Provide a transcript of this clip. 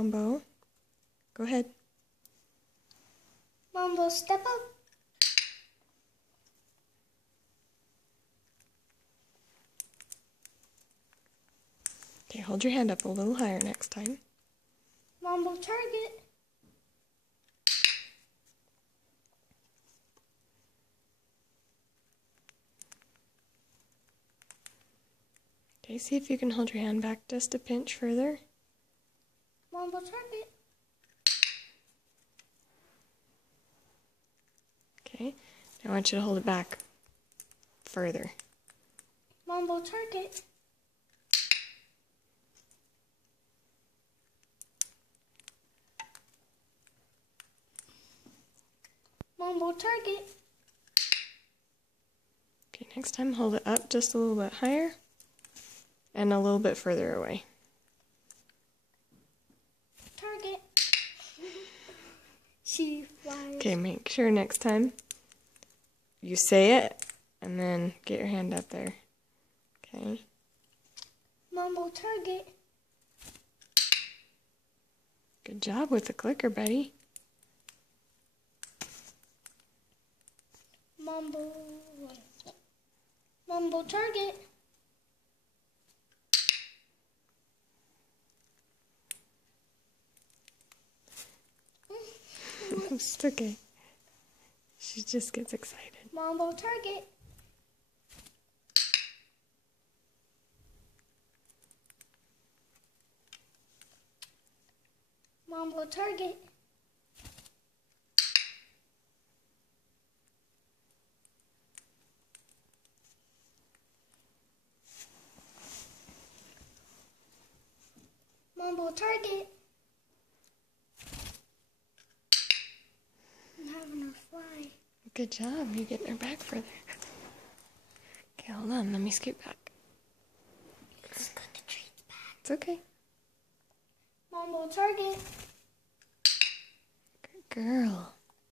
Mambo, go ahead. Mambo, step up. Okay, hold your hand up a little higher next time. Mambo, target. Okay, see if you can hold your hand back just a pinch further. Mambo, target. Okay, now I want you to hold it back further. Mambo, target. Mambo, target. Okay, next time hold it up just a little bit higher and a little bit further away. Target. She flies. Okay, make sure next time you say it and then get your hand up there. Okay. Mambo, target. Good job with the clicker, buddy. Mambo. Mambo, target. It's okay. She just gets excited. Mambo, target. Mambo, target. Mambo, target. I'm having her fly. Good job. You're getting her back further. Okay, hold on. Let me scoot back. Let's got the treats back. It's okay. Mambo, target. Good girl.